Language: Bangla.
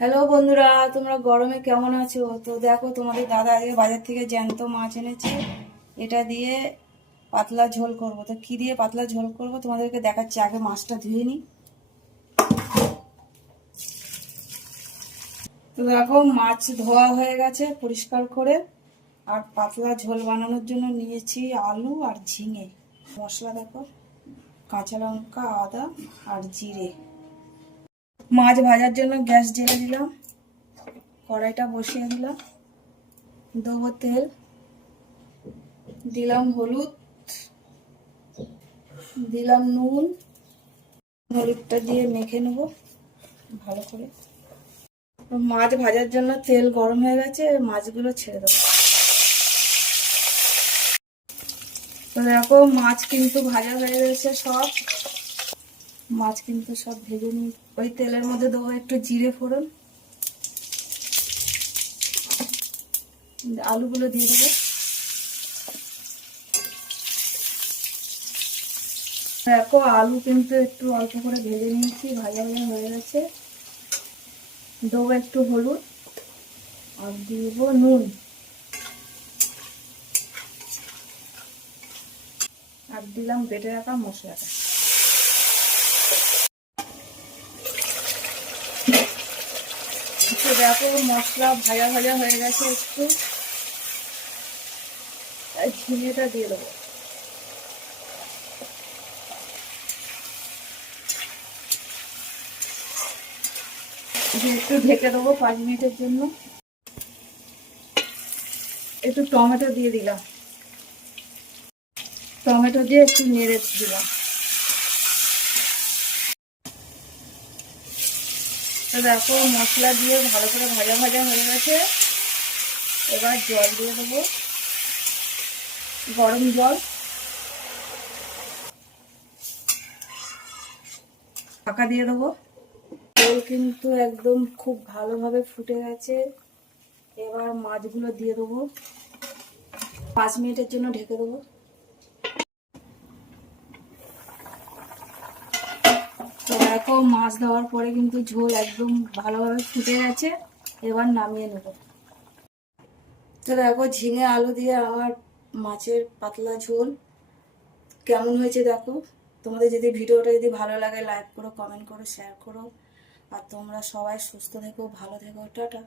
হ্যালো বন্ধুরা, তোমরা গরমে কেমন আছো? তো দেখো, তোমাদের দাদা আজকে বাজার থেকে জ্যান্ত মাছ এনেছে। এটা দিয়ে পাতলা ঝোল করব। তো কি দিয়ে পাতলা ঝোল করব তোমাদেরকে দেখাচ্ছি। আগে মাছটা ধুয়ে নিই। তো দেখো, মাছ ধোয়া হয়ে গেছে পরিষ্কার করে। আর পাতলা ঝোল বানানোর জন্য নিয়েছি আলু আর ঝিঙে। মশলা দেখো, কাঁচা লঙ্কা, আদা আর জিরে। মাছ ভাজার জন্য গ্যাস জ্বেলে দিলাম, কড়াইটা বসিয়ে দিলাম, দেবো তেল, দিলাম হলুদ, দিলাম নুন। হলুদটা দিয়ে মেখে নেব ভালো করে। মাছ ভাজার জন্য তেল গরম হয়ে গেছে, মাছগুলো ছেড়ে দেবো। তো দেখো, মাছ কিন্তু ভাজা হয়ে গেছে সব। মাছ কিন্তু সব ভেজে নিই। ওই তেলের মধ্যে দেবো একটু জিরে ফোড়ন, আলুগুলো দিয়ে দেবো। দেখো, আলু কিন্তু একটু অল্প করে ভেজে নিয়েছি, ভাজা ভাজা হয়ে গেছে। দেবো একটু হলুদ আর দিব নুন, আর দিলাম বেটে রাখা মশলাটা। তো দেখো, মশলা ভাজা ভাজা হয়ে গেছে একটু। ঝিঙেটা দিয়ে দেবো। একটু ঢেকে দেবো 5 মিনিটের জন্য। একটু টমেটো দিয়ে দিলাম, টমেটো দিয়ে একটু নেড়ে দিলাম। তো দেখো, মশলা দিয়ে ভালো করে ভাজা ভাজা হয়ে গেছে। এবার জল দিয়ে দেবো, গরম জল। ঢাকা দিয়ে দেবো। জল কিন্তু একদম খুব ভালোভাবে ফুটে গেছে। এবার মাছগুলো দিয়ে দেবো, 5 মিনিটের জন্য ঢেকে দেবো। তো দেখো, মাছ দেওয়ার পরে কিন্তু ঝোল একদম ভালোভাবে ফুটে গেছে। এবার নামিয়ে নেব। তো দেখো, ঝিঙে আলু দিয়ে আমার মাছের পাতলা ঝোল কেমন হয়েছে দেখো। তোমাদের যদি ভিডিওটা যদি ভালো লাগে, লাইক করো, কমেন্ট করো, শেয়ার করো। আর তোমরা সবাই সুস্থ থেকো, ভালো থেকো, টাটা।